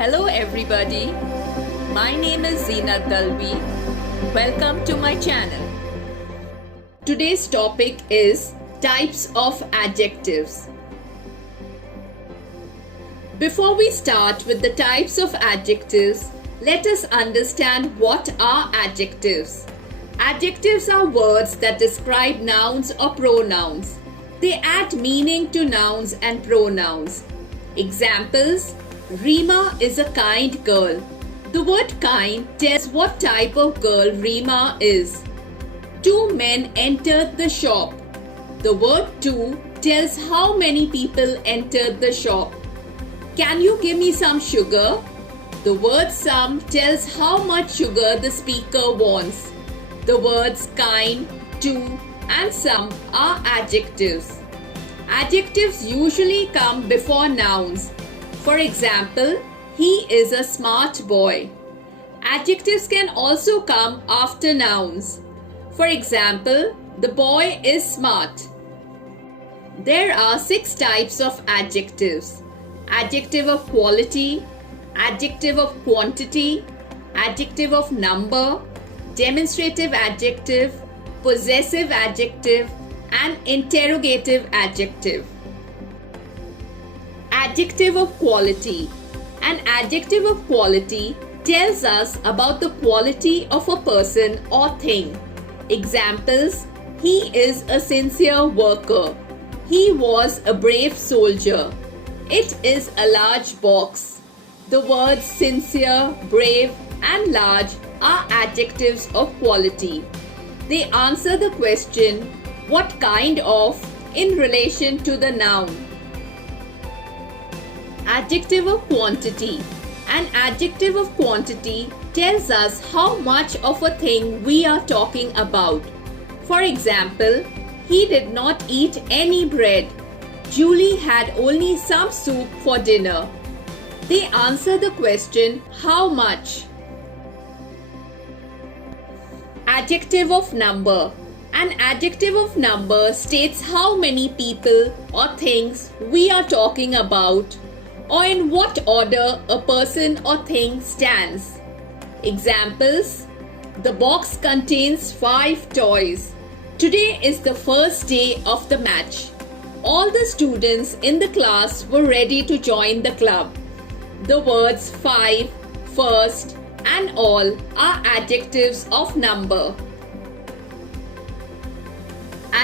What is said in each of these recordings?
Hello everybody, my name is Zeenat Dalvi. Welcome to my channel. Today's topic is Types of Adjectives. Before we start with the types of adjectives, let us understand what are adjectives. Adjectives are words that describe nouns or pronouns. They add meaning to nouns and pronouns. Examples: Rima is a kind girl. The word kind tells what type of girl Rima is. Two men entered the shop. The word two tells how many people entered the shop. Can you give me some sugar? The word some tells how much sugar the speaker wants. The words kind, two, and some are adjectives. Adjectives usually come before nouns. For example, he is a smart boy. Adjectives can also come after nouns. For example, the boy is smart. There are 6 types of adjectives: adjective of quality, adjective of quantity, adjective of number, demonstrative adjective, possessive adjective, and interrogative adjective. Adjective of quality. An adjective of quality tells us about the quality of a person or thing. Examples: he is a sincere worker. He was a brave soldier. It is a large box. The words sincere, brave, and large are adjectives of quality. They answer the question, what kind of, in relation to the noun. Adjective of quantity. An adjective of quantity tells us how much of a thing we are talking about. For example, he did not eat any bread. Julie had only some soup for dinner. They answer the question, how much. Adjective of number. An adjective of number states how many people or things we are talking about, or in what order a person or thing stands. Examples: the box contains 5 toys. Today is the first day of the match. All the students in the class were ready to join the club. The words 5, first, and all are adjectives of number.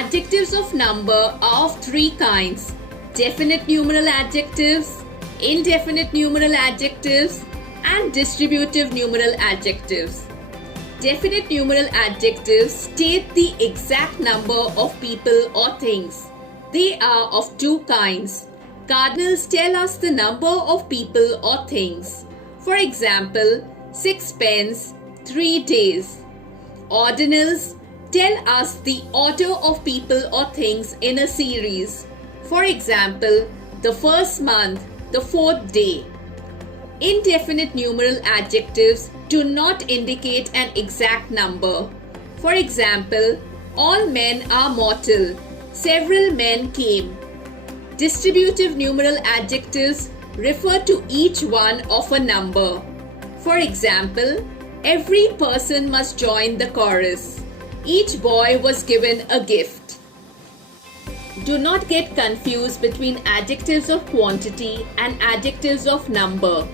Adjectives of number are of 3 kinds: definite numeral adjectives, indefinite numeral adjectives, and distributive numeral adjectives. Definite numeral adjectives state the exact number of people or things. They are of 2 kinds. Cardinals tell us the number of people or things. For example, 6 pens, 3 days. Ordinals tell us the order of people or things in a series. For example, the first month, the 4th day. Indefinite numeral adjectives do not indicate an exact number. For example, all men are mortal. Several men came. Distributive numeral adjectives refer to each one of a number. For example, every person must join the chorus. Each boy was given a gift. Do not get confused between adjectives of quantity and adjectives of number.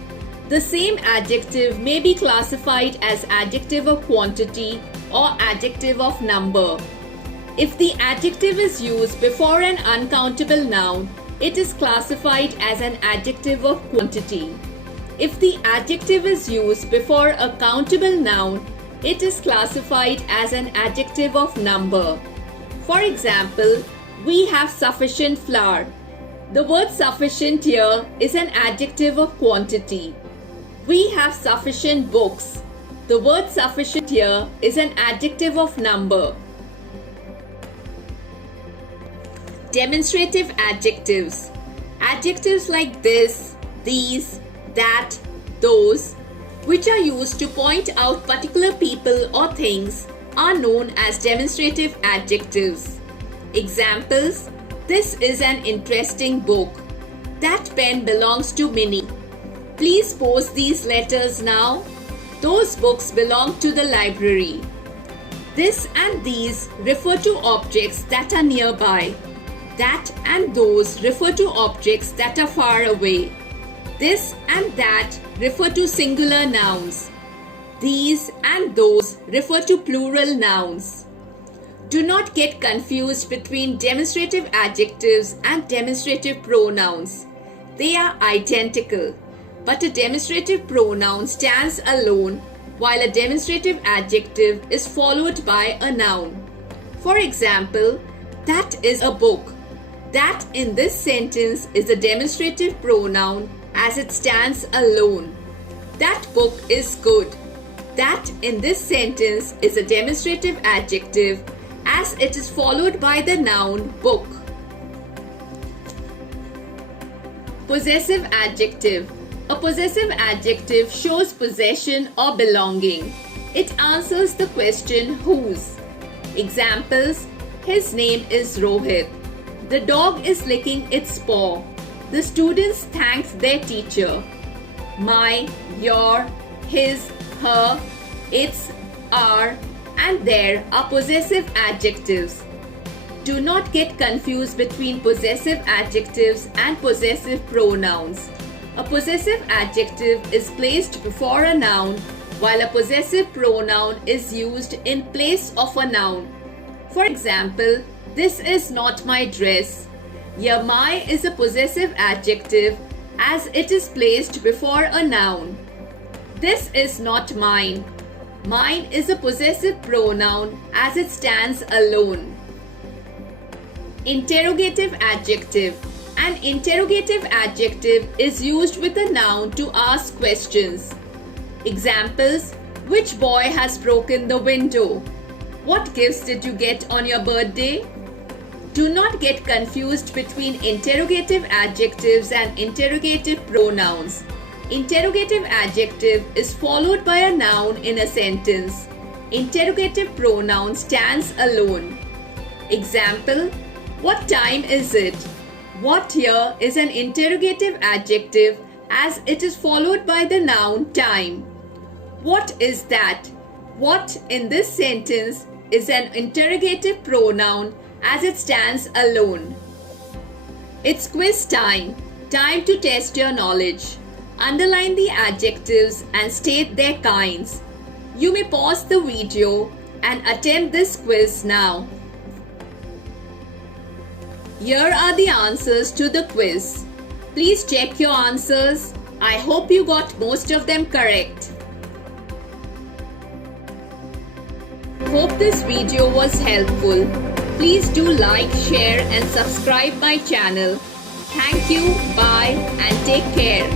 The same adjective may be classified as adjective of quantity or adjective of number. If the adjective is used before an uncountable noun, it is classified as an adjective of quantity. If the adjective is used before a countable noun, it is classified as an adjective of number. For example, we have sufficient flour. The word sufficient here is an adjective of quantity. We have sufficient books. The word sufficient here is an adjective of number. Demonstrative adjectives. Adjectives like this, these, that, those, which are used to point out particular people or things, are known as demonstrative adjectives. Examples: this is an interesting book. That pen belongs to Minnie. Please post these letters now. Those books belong to the library. This and these refer to objects that are nearby. That and those refer to objects that are far away. This and that refer to singular nouns. These and those refer to plural nouns. Do not get confused between demonstrative adjectives and demonstrative pronouns. They are identical, but a demonstrative pronoun stands alone while a demonstrative adjective is followed by a noun. For example, that is a book. That in this sentence is a demonstrative pronoun as it stands alone. That book is good. That in this sentence is a demonstrative adjective as it is followed by the noun book. Possessive adjective. A possessive adjective shows possession or belonging. It answers the question whose. Examples: his name is Rohit. The dog is licking its paw. The students thanked their teacher. My, your, his, her, its, our, and their are possessive adjectives. Do not get confused between possessive adjectives and possessive pronouns. A possessive adjective is placed before a noun, while a possessive pronoun is used in place of a noun. For example, this is not my dress. Here, my is a possessive adjective as it is placed before a noun. This is not mine. Mine is a possessive pronoun as it stands alone. Interrogative adjective. An interrogative adjective is used with a noun to ask questions. Examples: which boy has broken the window? What gifts did you get on your birthday? Do not get confused between interrogative adjectives and interrogative pronouns. Interrogative adjective is followed by a noun in a sentence. Interrogative pronoun stands alone. Example: what time is it? What here is an interrogative adjective as it is followed by the noun time. What is that? What in this sentence is an interrogative pronoun as it stands alone. It's quiz time. Time to test your knowledge. Underline the adjectives and state their kinds. You may pause the video and attempt this quiz now. Here are the answers to the quiz. Please check your answers. I hope you got most of them correct. Hope this video was helpful. Please do like, share and subscribe my channel. Thank you, bye and take care.